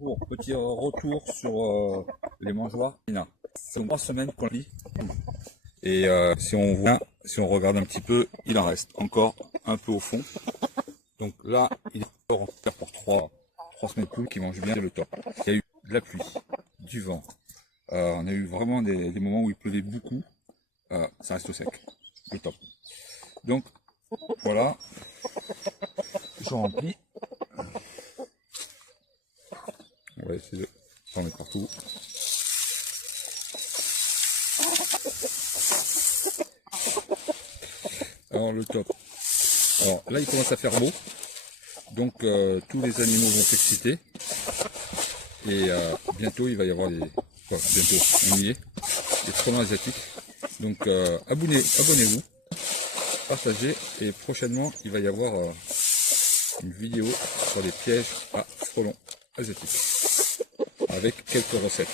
Bonjour, petit retour sur les mangeoires. C'est 3 semaines qu'on lit. Et si on voit, si on regarde un petit peu, il en reste encore un peu au fond. Donc là, il est encore en faire pour 3 semaines poules qui mangent bien le top. Il y a eu de la pluie, du vent. On a eu vraiment des moments où il pleuvait beaucoup. Ça reste au sec. Le top. Donc voilà, je remplis. On va essayer de s'en mettre partout. Alors le top. Alors là il commence à faire beau. Donc tous les animaux vont s'exciter. Et bientôt il va y avoir bientôt, on y est, des frelons asiatiques. Donc abonnez-vous, partagez et prochainement il va y avoir une vidéo sur les pièges à frelons asiatiques avec quelques recettes.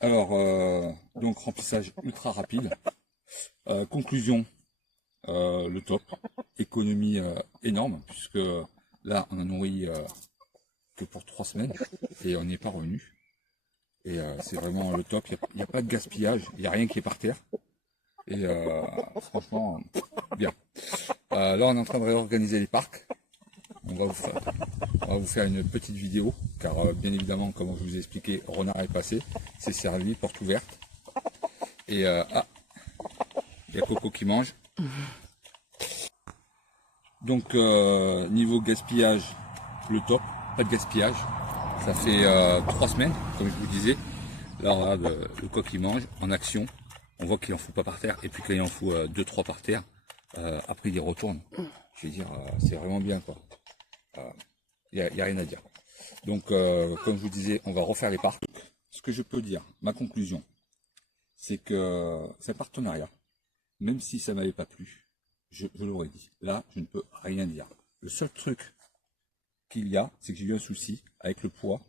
Alors donc remplissage ultra rapide. Conclusion, le top, économie énorme puisque là on a nourri que pour 3 semaines et on n'y est pas revenu. Et c'est vraiment le top, il n'y a pas de gaspillage, il n'y a rien qui est par terre. Et franchement, bien. Là on est en train de réorganiser les parcs. On va vous faire une petite vidéo, car bien évidemment, comme je vous ai expliqué, Renard est passé, c'est servi, porte ouverte. Et il y a Coco qui mange. Donc niveau gaspillage, le top, pas de gaspillage. Ça fait 3 semaines, comme je vous disais. Là, on regarde le coq qui mange en action. On voit qu'il en fout pas par terre. Et puis quand il en fout 2-3 par terre, après il y retourne. Je veux dire, c'est vraiment bien quoi. Il n'y a rien à dire. Donc comme je vous disais, on va refaire les parcs. Ce que je peux dire, ma conclusion, c'est que c'est un partenariat. Même si ça m'avait pas plu, je l'aurais dit. Là, je ne peux rien dire. Le seul truc qu'il y a, c'est que j'ai eu un souci avec le poids.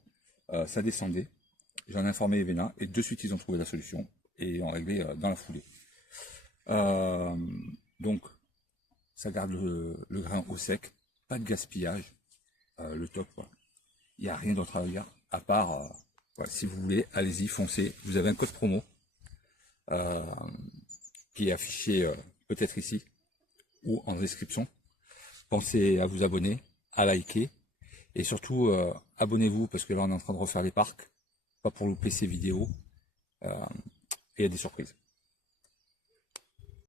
Ça descendait. J'en ai informé Evena et de suite ils ont trouvé la solution et ont réglé dans la foulée. Donc ça garde le grain au sec, pas de gaspillage, le top quoi. Il n'y a rien d'autre à dire à part si vous voulez, allez-y, foncez. Vous avez un code promo qui est affiché peut-être ici ou en description. Pensez à vous abonner, à liker et surtout abonnez-vous parce que là on est en train de refaire les parcs. Pas pour louper ces vidéos. Et il y a des surprises.